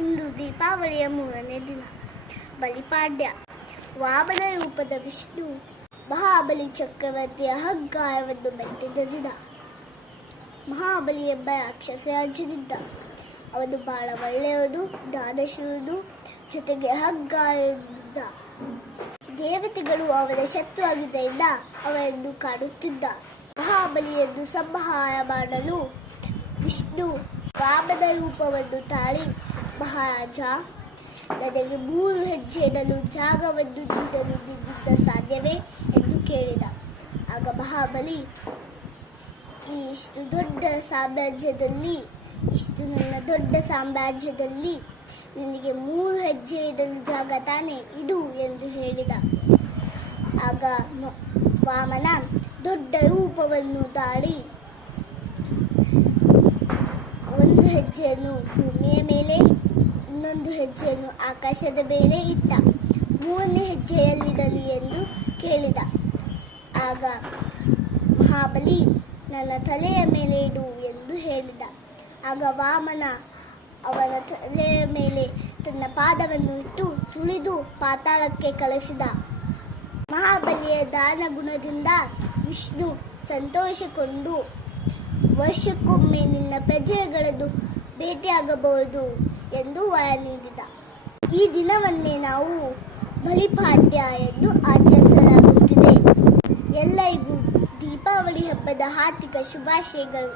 ಇಂದು ದೀಪಾವಳಿಯ 3ನೇ ದಿನ, ಬಲಿಪಾಡ್ಯ. ವಾಮನ ರೂಪದ ವಿಷ್ಣು ಮಹಾಬಲಿ ಚಕ್ರವರ್ತಿಯ ಅಹಂಕಾರವನ್ನು ಮೆಟ್ಟಿದ ದಿನ. ಮಹಾಬಲಿ ಎಂಬ ರಾಕ್ಷಸ ರಾಜ್ಯದಿಂದ. ಅವನು ಬಹಳ ಒಳ್ಳೆಯವನು, ದಾನಶೂರನು, ಜೊತೆಗೆ ಅಹಂಕಾರದಿಂದ. ದೇವತೆಗಳು ಅವನ ಶತ್ರುವಾಗಿದ್ದರಿಂದ ಅವನನ್ನು ಕಾಡುತ್ತಿದ್ದ. ಮಹಾಬಲಿಯನ್ನು ಸಂಹಾರ ಮಾಡಲು ವಿಷ್ಣು ವಾಮನ ರೂಪವನ್ನು ತಾಳಿ, ಮಹಾರಾಜ, ನನಗೆ 3 ಹೆಜ್ಜೆ ಇಡಲು ಜಾಗವನ್ನು ನೀಡಲು ನಿನ್ನಿಂದ ಸಾಧ್ಯವೇ ಎಂದು ಕೇಳಿದ. ಆಗ ಮಹಾಬಲಿ, ಇಷ್ಟು ನನ್ನ ದೊಡ್ಡ ಸಾಮ್ರಾಜ್ಯದಲ್ಲಿ ನಿನಗೆ 3 ಹೆಜ್ಜೆ ಇಡಲು ಜಾಗ ತಾನೇ, ಇಡು ಎಂದು ಹೇಳಿದ. ಆಗ ವಾಮನ ದೊಡ್ಡ ರೂಪವನ್ನು ತಾಳಿ 1 ಹೆಜ್ಜೆಯನ್ನು ಭೂಮಿಯ ಮೇಲೆ, ಇನ್ನೊಂದು ಹೆಜ್ಜೆಯನ್ನು ಆಕಾಶದ ಮೇಲೆ ಇಟ್ಟ. 3ನೇ ಹೆಜ್ಜೆಯಲ್ಲಿಡಲಿ ಎಂದು ಕೇಳಿದ. ಆಗ ಮಹಾಬಲಿ, ನನ್ನ ತಲೆಯ ಮೇಲೆ ಇಡು ಎಂದು ಹೇಳಿದ. ಆಗ ವಾಮನ ಅವನ ತಲೆಯ ಮೇಲೆ ತನ್ನ ಪಾದವನ್ನು ಇಟ್ಟು ತುಳಿದು ಪಾತಾಳಕ್ಕೆ ಕಳಿಸಿದ. ಮಹಾಬಲಿಯ ದಾನ ಗುಣದಿಂದ ವಿಷ್ಣು ಸಂತೋಷಗೊಂಡು, ವರ್ಷಕ್ಕೊಮ್ಮೆ ನಿನ್ನ ಪ್ರಜೆಗಳನ್ನು ಭೇಟಿಯಾಗಬಹುದು ಎಂದು ವರ ನೀಡಿದ. ಈ ದಿನವನ್ನೇ ನಾವು ಬಲಿಪಾಡ್ಯ ಎಂದು ಆಚರಿಸಲಾಗುತ್ತಿದೆ. ಎಲ್ಲರಿಗೂ ದೀಪಾವಳಿ ಹಬ್ಬದ ಹಾರ್ದಿಕ ಶುಭಾಶಯಗಳು.